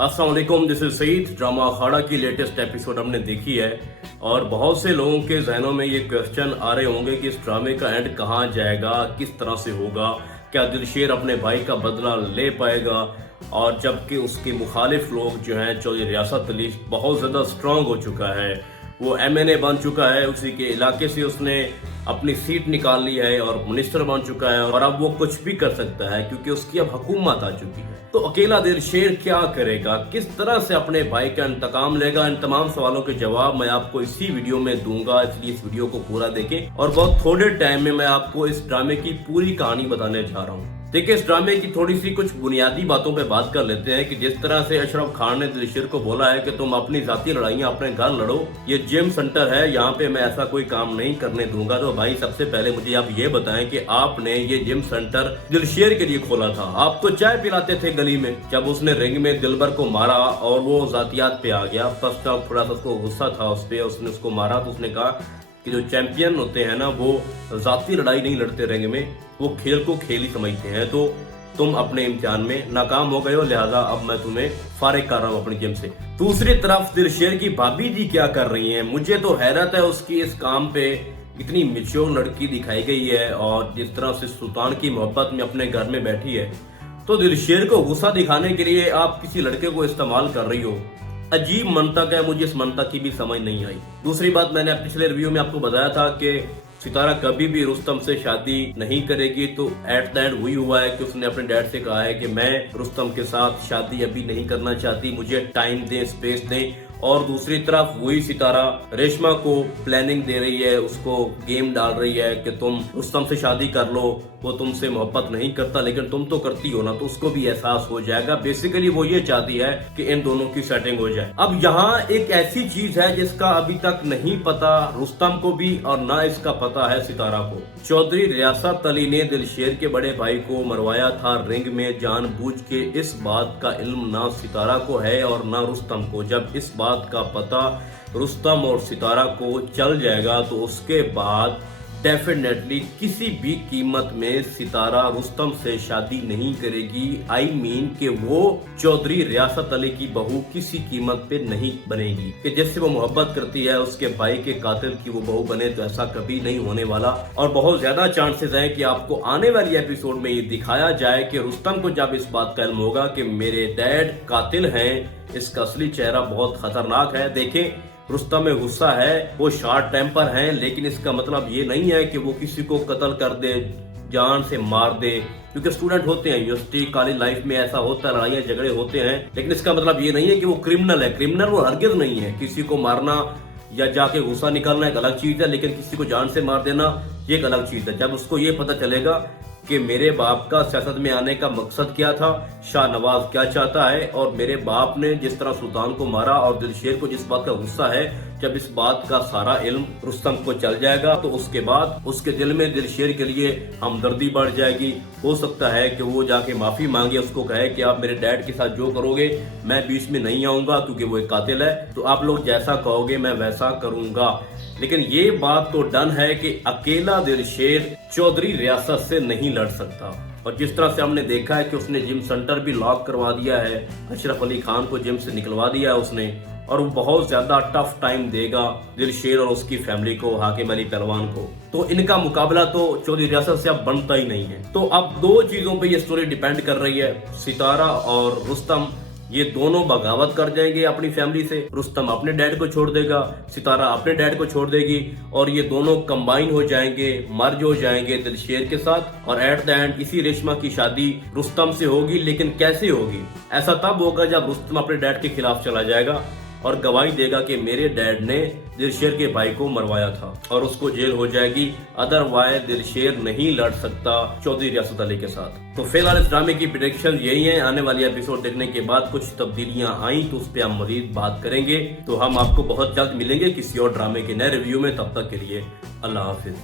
अस्सलाम वालेकुम, this is Saeed. Drama अखाड़ा की लेटेस्ट एपिसोड हमने देखी है और बहुत से लोगों के जहनों में ये क्वेश्चन आ रहे होंगे कि इस ड्रामे का एंड कहाँ जाएगा, किस तरह से होगा, क्या दिलशेर अपने भाई का बदला ले पाएगा। और जबकि उसके मुखालिफ लोग जो हैं, चौधरी रियासत अली बहुत ज़्यादा स्ट्रांग हो चुका है, वो MNA बन चुका है, उसी के इलाके से उसने अपनी सीट निकाल ली है और मिनिस्टर बन चुका है और अब वो कुछ भी कर सकता है क्योंकि उसकी अब हुकूमत आ चुकी है। तो अकेला दिलशेर क्या करेगा, किस तरह से अपने भाई का इंतकाम लेगा, इन तमाम सवालों के जवाब मैं आपको इसी वीडियो में दूंगा, इसलिए इस वीडियो को पूरा देखें और बहुत थोड़े टाइम में मैं आपको इस ड्रामे की पूरी कहानी बताने जा रहा हूँ। देखिए, इस ड्रामे की थोड़ी सी कुछ बुनियादी बातों पे बात कर लेते हैं कि जिस तरह से अशरफ खान ने दिलशेर को बोला है कि तुम अपनी जाती लड़ाइयां अपने घर लड़ो, ये जिम सेंटर है, यहाँ पे मैं ऐसा कोई काम नहीं करने दूंगा। तो भाई सबसे पहले मुझे आप ये बताएं कि आपने ये जिम सेंटर दिलशेर के लिए खोला था। आप तो चाय पिलाते थे गली में, जब उसने रिंग में दिलबर को मारा और वो जातियात पे आ गया, फर्स्ट ऑफ थोड़ा सा उसको गुस्सा था उस पे, उसने उसको मारा तो उसने कहा कि जो चैंपियन होते हैं ना, वो जाती लड़ाई नहीं लड़ते रिंग में, वो खेल को खेल ही समझते हैं। तो तुम अपने इम्तिहान में नाकाम हो गए हो, लिहाजा अब मैं तुम्हें फारिग कर रहा हूँ अपनी जिम से। दूसरी तरफ दिलशेर की भाभी जी क्या कर रही हैं, मुझे तो हैरत है उसकी इस काम पे। इतनी मैच्योर लड़की दिखाई गई है और जिस तरह से सुल्तान की मोहब्बत में अपने घर में बैठी है, तो दिलशेर को गुस्सा दिखाने के लिए आप किसी लड़के को इस्तेमाल कर रही हो। अजीब मंतक है, मुझे इस मंतक की भी समझ नहीं आई। दूसरी बात, मैंने पिछले रिव्यू में आपको बताया था कि सितारा कभी भी रुस्तम से शादी नहीं करेगी, तो एट द एंड वही हुआ है कि उसने अपने डैड से कहा है कि मैं रुस्तम के साथ शादी अभी नहीं करना चाहती, मुझे टाइम दें, स्पेस दें। और दूसरी तरफ वही सितारा रेशमा को प्लानिंग दे रही है, उसको गेम डाल रही है कि तुम रुस्तम से शादी कर लो, वो तुमसे मोहब्बत नहीं करता लेकिन तुम तो करती हो ना, तो उसको भी एहसास हो जाएगा। बेसिकली वो ये चाहती है कि इन दोनों की सेटिंग हो जाए। अब यहाँ एक ऐसी चीज है जिसका अभी तक नहीं पता रुस्तम को भी और ना इसका पता है सितारा को। चौधरी रियासत अली ने दिलशेर के बड़े भाई को मरवाया था रिंग में जानबूझ के, इस बात का इल्म ना सितारा को है और ना रुस्तम को। जब इस बात का पता रुस्तम और सितारा को चल जाएगा तो उसके बाद डेफिनेटली किसी भी कीमत में सितारा रुस्तम से शादी नहीं करेगी। I mean कि वो चौधरी रियासत अली की बहू किसी कीमत पे नहीं बनेगी कि जिससे वो मोहब्बत करती है उसके भाई के कातिल की वो बहू बने, तो ऐसा कभी नहीं होने वाला। और बहुत ज्यादा चांसेस हैं कि आपको आने वाली एपिसोड में ये दिखाया जाए कि रुस्तम को जब इस बात का इल्म होगा कि मेरे डैड कातिल हैं, इसका असली चेहरा बहुत खतरनाक है। देखें, रुस्तम में गुस्सा है, वो शार्ट टेम्पर हैं, लेकिन इसका मतलब ये नहीं है कि वो किसी को कत्ल कर दे, जान से मार दे, क्योंकि स्टूडेंट होते हैं यूनिवर्सिटी कॉलेज लाइफ में, ऐसा होता है, लड़ाइयाँ झगड़े होते हैं। लेकिन इसका मतलब ये नहीं है कि वो क्रिमिनल है। क्रिमिनल वो हरगिज नहीं है। किसी को मारना या जाके गुस्सा निकालना एक अलग चीज है, लेकिन किसी को जान से मार देना ये एक अलग चीज है। जब उसको ये पता चलेगा कि मेरे बाप का सियासत में आने का मकसद क्या था, शाहनवाज क्या चाहता है, और मेरे बाप ने जिस तरह सुल्तान को मारा और दिलशेर को जिस बात का गुस्सा है, जब इस बात का सारा इल्म रुस्तम को चल जाएगा तो उसके बाद उसके दिल में दिलशेर के लिए हमदर्दी बढ़ जाएगी। हो सकता है कि वो जाके माफी मांगे, उसको कहे कि आप मेरे डैड के साथ जो करोगे मैं बीच में नहीं आऊंगा क्योंकि वो एक कातिल है, तो आप लोग जैसा कहोगे मैं वैसा करूंगा। लेकिन ये बात तो डन है कि अकेला दिलशेर चौधरी रियासत से नहीं लड़ सकता। और जिस तरह से हमने देखा है कि उसने जिम सेंटर भी लॉक करवा दिया है, अशरफ अली खान को जिम से निकलवा दिया है उसने, और वो बहुत ज्यादा टफ टाइम देगा दिलशेर और उसकी फैमिली को, हाकिम अली पहलवान को। तो इनका मुकाबला तो चौधरी रियासत से अब बनता ही नहीं है। तो अब दो चीजों पे ये स्टोरी डिपेंड कर रही है, सितारा और रुस्तम ये दोनों बगावत कर जाएंगे अपनी फैमिली से। रुस्तम अपने डैड को छोड़ देगा, सितारा अपने डैड को छोड़ देगी, और ये दोनों कंबाइन हो जाएंगे, मर्ज हो जाएंगे दिलशेर के साथ। और एट द एंड इसी रेशमा की शादी रुस्तम से होगी। लेकिन कैसे होगी? ऐसा तब होगा जब रुस्तम अपने डैड के खिलाफ चला जाएगा और गवाही देगा कि मेरे डैड ने दिलशेर के भाई को मरवाया था, और उसको जेल हो जाएगी। अदरवाइज दिलशेर नहीं लड़ सकता चौधरी रियासत अली के साथ। तो फिलहाल इस ड्रामे की प्रेडिक्शन यही है। आने वाली एपिसोड देखने के बाद कुछ तब्दीलियां आई तो उस पर हम मजीद बात करेंगे। तो हम आपको बहुत जल्द मिलेंगे किसी और ड्रामे के नए रिव्यू में। तब तक के लिए अल्लाह हाफिज।